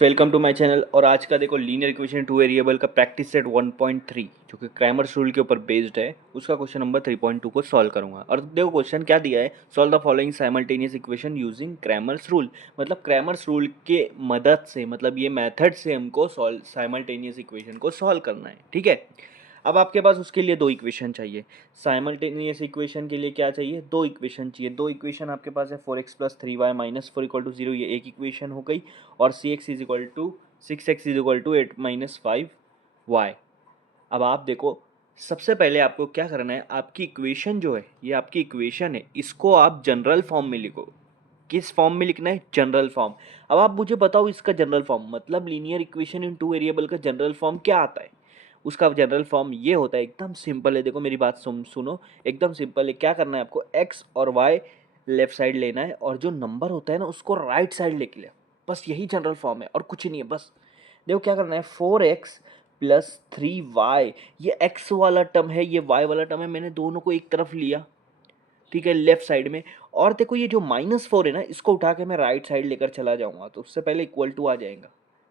Welcome to my channel. और आज का देखो लीनियर इक्वेशन टू वेरिएबल का प्रैक्टिस सेट 1.3 जो कि क्रैमर्स रूल के ऊपर बेस्ड है, उसका क्वेश्चन नंबर 3.2 को सॉल्व करूंगा। और देखो क्वेश्चन क्या दिया है, solve the following simultaneous equation using Cramer's rule. मतलब क्रैमर्स रूल के मदद से, मतलब ये मेथड से हमको सॉल्व साइमल्टेनियस इक्वेशन को सॉल्व करना है। ठीक है, अब आपके पास उसके लिए दो इक्वेशन चाहिए। साइमल्टेनियस इक्वेशन के लिए क्या चाहिए, दो इक्वेशन चाहिए। दो इक्वेशन आपके पास है, 4x plus 3y minus 4 equal to 0, ये एक इक्वेशन हो गई। और cx is equal to 6x is equal to 8 minus 5y। अब आप देखो, सबसे पहले आपको क्या करना है, आपकी इक्वेशन जो है, ये आपकी इक्वेशन है, इसको आप जनरल फॉर्म में लिखो। किस फॉर्म में लिखना है, जनरल फॉर्म। अब आप मुझे बताओ इसका जनरल फॉर्म, मतलब linear equation in two variable का जनरल फॉर्म क्या आता है। उसका जनरल फॉर्म ये होता है, एकदम सिंपल है। देखो मेरी बात सुनो, एकदम सिंपल है। क्या करना है आपको, एक्स और वाई लेफ्ट साइड लेना है, और जो नंबर होता है ना उसको राइट साइड लेके ले। बस यही जनरल फॉर्म है और कुछ नहीं है। बस देखो क्या करना है, 4x प्लस 3y, ये x वाला टर्म है, ये y वाला टर्म है, मैंने दोनों को एक तरफ लिया। ठीक है, लेफ्ट साइड में। और देखो ये जो -4 है ना, इसको उठा के मैं राइट साइड लेकर चला जाऊंगा तो उससे पहले इक्वल टू आ जाएगा।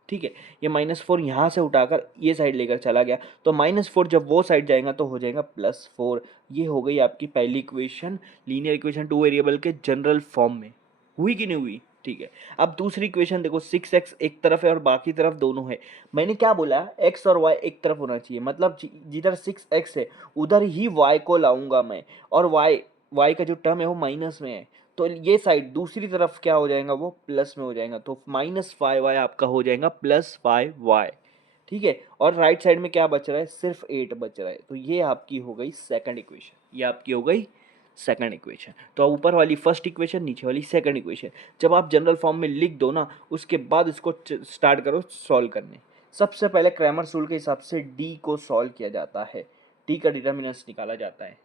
ठीक है, ये -4 यहाँ से उठाकर ये साइड लेकर चला गया, तो -4 जब वो साइड जाएगा तो हो जाएगा +4। ये हो गई आपकी पहली equation, linear equation two variable के जनरल फॉर्म में। हुई कि नहीं हुई। ठीक है, अब दूसरी इक्वेशन देखो, 6x एक तरफ है और बाकी तरफ दोनों है। मैंने क्या बोला, x और y एक तरफ होना चाहिए, मतलब जिधर 6x है उधर ही y को लाऊंगा मैं। और y का जो टर्म है वो माइनस में है, तो ये साइड दूसरी तरफ क्या हो जाएगा, वो प्लस में हो जाएगा। तो -5y आपका हो जाएगा +5y। ठीक है, और राइट साइड में क्या बच रहा है, सिर्फ 8 बच रहा है। तो ये आपकी हो गई सेकंड इक्वेशन, ये आपकी हो गई सेकंड इक्वेशन। तो ऊपर वाली फर्स्ट इक्वेशन, नीचे वाली सेकंड इक्वेशन। जब आप जनरल फॉर्म में लिख दो ना, उसके बाद इसको स्टार्ट करो सॉल्व करने। सबसे पहले क्रैमर्स रूल के हिसाब से डी को सॉल्व किया जाता है, डी का डिटर्मिनेंट्स निकाला जाता है।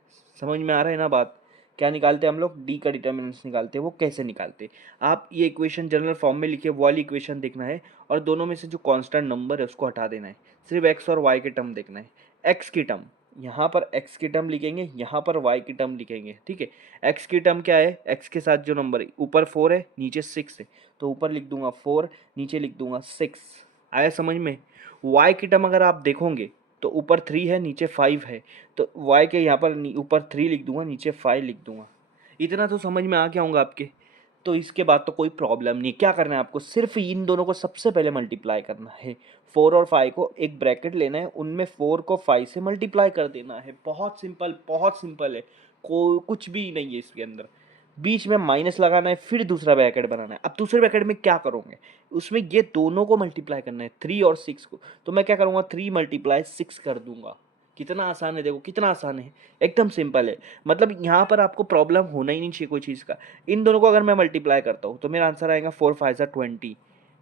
समझ में आ रहा है ना बात। क्या निकालते हैं हम लोग, डी का डिटर्मिनेंट्स निकालते हैं। वो कैसे निकालते हैं, आप ये इक्वेशन जनरल फॉर्म में लिखे, वो वाली इक्वेशन देखना है, और दोनों में से जो कांस्टेंट नंबर है उसको हटा देना है। सिर्फ एक्स और वाई के टर्म देखना है। एक्स की टर्म, यहाँ पर x की टर्म लिखेंगे, यहाँ पर y की टर्म लिखेंगे। ठीक है, x की टर्म क्या है, x के साथ जो नंबर है, ऊपर 4 है नीचे 6 है, तो ऊपर लिख दूंगा 4, नीचे लिख दूंगा 6। आया समझ में। y की टर्म अगर आप देखोगे तो ऊपर 3 है नीचे 5 है, तो y के यहाँ पर ऊपर 3 लिख दूंगा, नीचे 5 लिख दूंगा। इतना तो समझ में आ गया होगा आपके। तो इसके बाद तो कोई प्रॉब्लम नहीं। क्या करना है आपको, सिर्फ इन दोनों को सबसे पहले मल्टीप्लाई करना है। 4 और 5 को एक ब्रैकेट लेना है, उनमें 4 को 5 से मल्टीप्लाई कर देना है। बहुत सिंपल, बहुत सिंपल है, को कुछ भी नहीं है इसके अंदर। बीच में माइनस लगाना है, फिर दूसरा ब्रैकेट बनाना है। अब दूसरे ब्रैकेट में क्या करोगे, उसमें ये दोनों को मल्टीप्लाई करना है, 3 और 6 को। तो मैं क्या करूँगा, 3 × 6 कर दूंगा। कितना आसान है, देखो कितना आसान है, एकदम सिंपल है। मतलब यहाँ पर आपको प्रॉब्लम होना ही नहीं चाहिए कोई चीज़ का। इन दोनों को अगर मैं मल्टीप्लाई करता हूँ तो मेरा आंसर आएगा 4 5 20।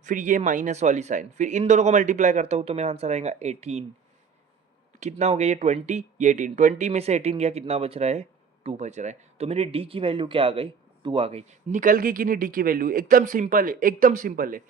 फिर ये माइनस वाली साइन, फिर इन दोनों को मल्टीप्लाई करता हूँ तो मेरा आंसर आएगा 18। कितना हो गया, ये 20, ये 18। 20 में से 18 गया, कितना बच रहा है, 2 बच रहा है। तो मेरी डी की वैल्यू क्या आ गई, 2 आ गई। निकल गई कि नहीं डी की वैल्यू, एकदम सिंपल है, एकदम सिंपल है।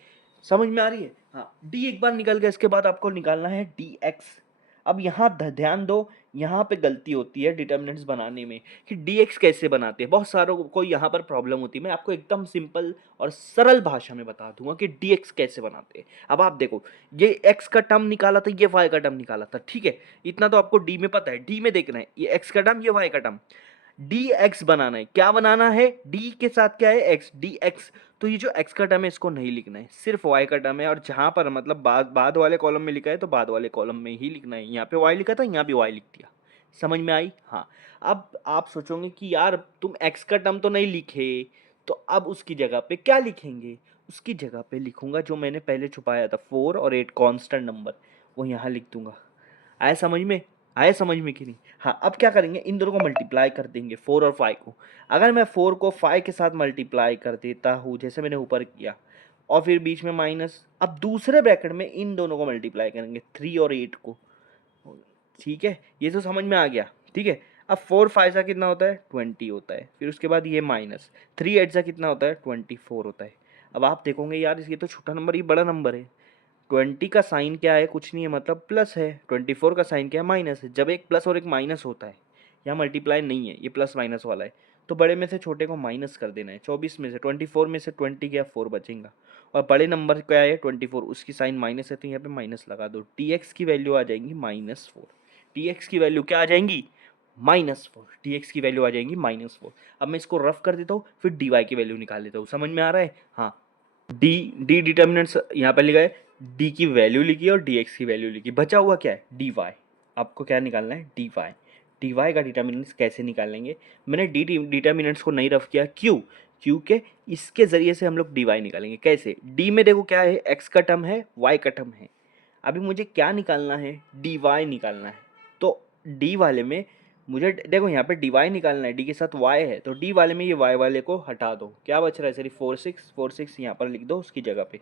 समझ में आ रही है। हाँ, डी एक बार निकल गया, इसके बाद आपको निकालना है डी एक्स। अब यहाँ ध्यान दो, यहाँ पे गलती होती है डिटर्मिनेंट्स बनाने में, कि dx कैसे बनाते हैं। बहुत सारों को यहाँ पर प्रॉब्लम होती है। मैं आपको एकदम सिंपल और सरल भाषा में बता दूंगा कि dx कैसे बनाते हैं। अब आप देखो, ये x का टर्म निकाला था, ये y का टर्म निकाला था। ठीक है, इतना तो आपको d में पता है। d में देखना है, ये x का टर्म, ये y का टर्म, dx बनाना है। क्या बनाना है, d के साथ क्या है, x, dx। तो ये जो x का टर्म है इसको नहीं लिखना है, सिर्फ y का टर्म है। और जहां पर मतलब बाद वाले कॉलम में लिखा है तो बाद वाले कॉलम में ही लिखना है। यहाँ पे y लिखा था, यहाँ भी y लिख दिया। समझ में आई। हाँ, अब आप सोचोगे कि यार तुम x का टर्म तो नहीं लिखे, तो अब उसकी जगह पे क्या लिखेंगे। उसकी जगह पे लिखूंगा जो मैंने पहले छुपाया था, 4 और 8 कांस्टेंट नंबर, वो यहाँ लिख दूंगा। आया समझ में, आया समझ में कि नहीं। हाँ, अब क्या करेंगे, इन दोनों को मल्टीप्लाई कर देंगे, 4 और 5 को। अगर मैं 4 को 5 के साथ मल्टीप्लाई कर देता हूँ जैसे मैंने ऊपर किया, और फिर बीच में माइनस, अब दूसरे ब्रैकेट में इन दोनों को मल्टीप्लाई करेंगे, 3 और 8 को। ठीक है, ये तो समझ में आ गया। ठीक है, अब 4 5 सा कितना होता है, 20 होता है। फिर उसके बाद ये माइनस 3 8 सा कितना होता है, 24 होता है। अब आप देखोगे यार ये तो छोटा नंबर, ये बड़ा नंबर है। 20 का साइन क्या है, कुछ नहीं है, मतलब प्लस है। 24 का साइन क्या है, माइनस है। जब एक प्लस और एक माइनस होता है, यहाँ मल्टीप्लाई नहीं है, ये प्लस माइनस वाला है, तो बड़े में से छोटे को माइनस कर देना है। 24 में से 24 में से 20 गया 4 बचेगा, और बड़े नंबर क्या है 24, उसकी साइन माइनस है तो यहाँ पे माइनस लगा दो। टी एक्स की वैल्यू आ जाएंगी -4। टी एक्स की वैल्यू क्या आ जाएंगी -4। टी एक्स की वैल्यू आ जाएंगी -4। अब मैं इसको रफ कर देता हूँ, फिर डी वाई की वैल्यू निकाल लेता हूँ। समझ में आ रहा है? हाँ, डी डी डिटर्मिनेंट्स यहाँ पर लिखा है, डी की वैल्यू लिखी और डी एक्स की वैल्यू लिखी, बचा हुआ क्या है डी वाई। आपको क्या निकालना है डी वाई। डी वाई का डिटर्मिनेंट्स कैसे निकालेंगे? मैंने डी डिटर्मिनेंट्स को नहीं रफ किया, क्यों? क्योंकि इसके ज़रिए से हम लोग डी वाई निकालेंगे। कैसे? डी में देखो क्या है, एक्स का टर्म है, वाई का टर्म है। अभी मुझे क्या निकालना है? डी वाई निकालना है। तो डी वाले में मुझे देखो यहाँ पे डी वाई निकालना है, डी के साथ वाई है, तो डी वाले में ये वाई वाले को हटा दो। क्या बच रहा है? सिर्फ 4 6 यहाँ पर लिख दो उसकी जगह पे,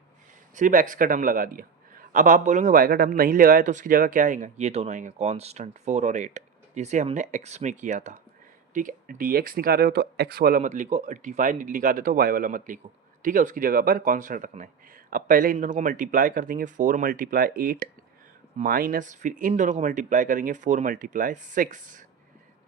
सिर्फ एक्स का टर्म लगा दिया। अब आप बोलोगे वाई का टर्म नहीं लगाया तो उसकी जगह क्या आएगा? ये दोनों आएंगे कांस्टेंट 4 और 8, जिसे हमने एक्स में किया था। ठीक है, डी एक्स निकाल रहे हो तो एक्स वाला मत लिखो, डी वाई निकाल रहे हो तो वाई वाला मत लिखो। ठीक है, उसकी जगह पर कांस्टेंट रखना है। अब पहले इन दोनों को मल्टीप्लाई कर देंगे, 4 × 8 माइनस, फिर इन दोनों को मल्टीप्लाई करेंगे 4 × 6।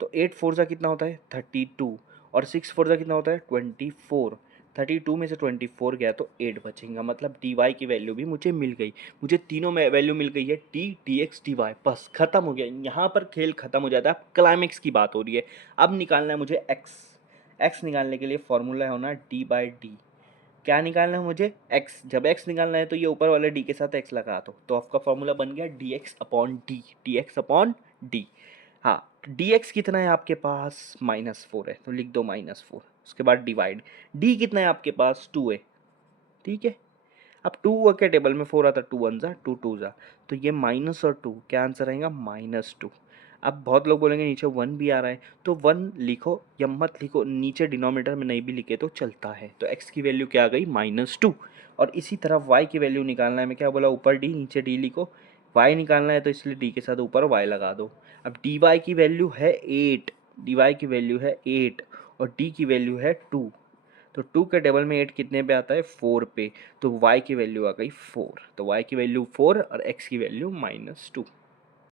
तो 8 4 जा कितना होता है 32, और 6 4 जा कितना होता है 24। 32 में से 24 गया तो 8 बचेगा, मतलब डी वाई की वैल्यू भी मुझे मिल गई। मुझे तीनों में वैल्यू मिल गई है, T D X D Y, बस खत्म हो गया। यहाँ पर खेल खत्म हो जाता है, अब क्लाइमेक्स की बात हो रही है। अब निकालना है मुझे एक्स। एक्स निकालने के लिए फॉर्मूला होना डी बाई डी। क्या निकालना है मुझे? एक्स। जब एक्स निकालना है तो ये ऊपर वाले डी के साथ एक्स लगा दो, तो आपका फॉर्मूला बन गया D x upon D, D x upon D. हाँ, डी एक्स कितना है आपके पास? -4 है, तो लिख दो -4। उसके बाद डिवाइड, डी कितना है आपके पास? 2 है। ठीक है, अब 2 के टेबल में 4 आता, 2 1 जा 2 2 जा, तो ये माइनस और 2, क्या आंसर आएगा? -2। अब बहुत लोग बोलेंगे नीचे 1 भी आ रहा है, तो 1 लिखो या मत लिखो, नीचे डिनोमिनेटर में नहीं भी लिखे तो चलता है। तो x की वैल्यू क्या आ गई? -2। और इसी तरह y की वैल्यू निकालना है, मैं क्या बोला, ऊपर d नीचे d लिखो। y निकालना है तो इसलिए d के साथ ऊपर y लगा दो। अब dy की वैल्यू है 8, dy की वैल्यू है 8 और d की वैल्यू है 2। तो 2 के टेबल में 8 कितने पे आता है? 4 पे, तो y की वैल्यू आ गई 4। तो y की वैल्यू 4 और x की वैल्यू -2।